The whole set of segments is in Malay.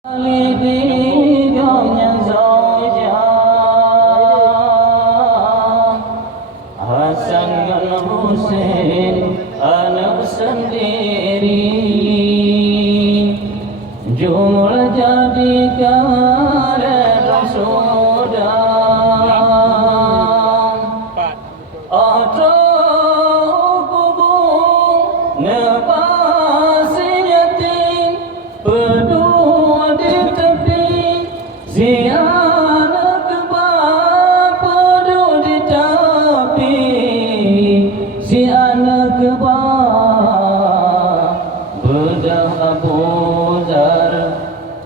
Hasan dan Husain anak sendiri, jumlah jadikan saudara. Atau kubur nepasi yatim, berdua di tepi ziarah kebab, berdua di tepi ziarah kebab. Bedah Abu Dar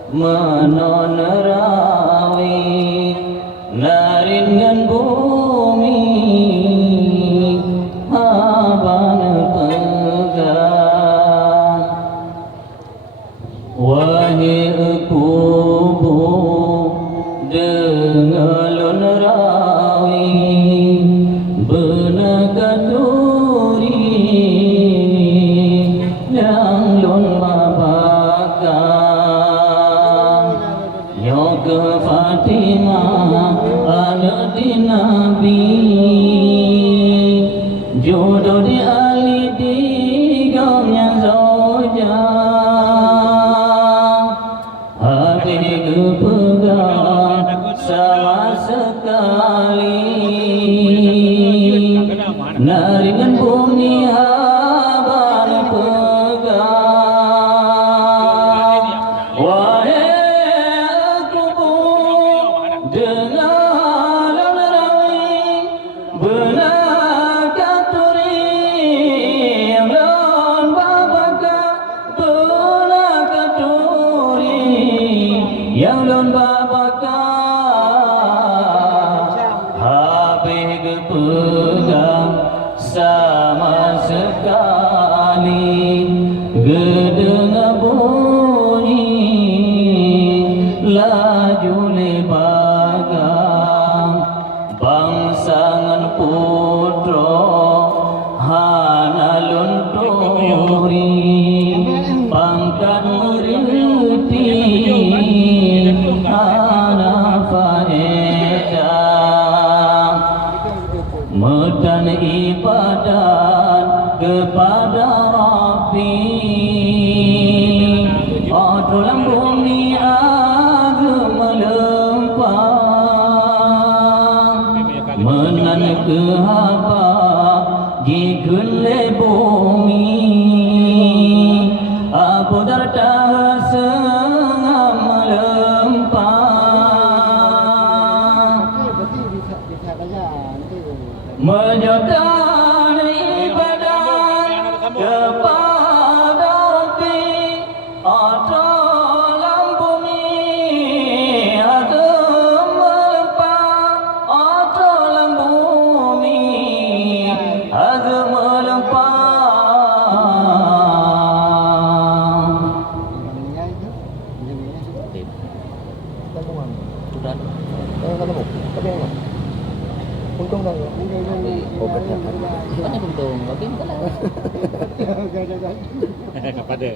menon rawi, naringan bumi aban pegang. Wahai kubu dengalon rawi, benakaturi yang lon mabakan. Yoga Fatimah anak di Nabi, jodoh di Ali di kaumnya Zawjah. Hati kepegang sama sekali, naringan bumi habar pegang. Wahai kubur dengalan rawi, benakaturi yang lon babaka, benakaturi yang lon babaka. Habis kepegang sama sekali, gedenga bunyi laju lebagang. Bangsangan putra hana lunturi, pangkat meriti hana faedah. Medan ibadat kepada Rabbi, dalam bumi agama melempang. Menan ke haba jikun le bumi, Abu Dar sengam melempang. Menjadikan ibadat kepada Rabbi, dalam bumi agama melempang, dalam bumi agama melempang. Untung dah. Oh, betul. Bukannya untung, tapi enggak lah. Enggak ada. Enggak pada.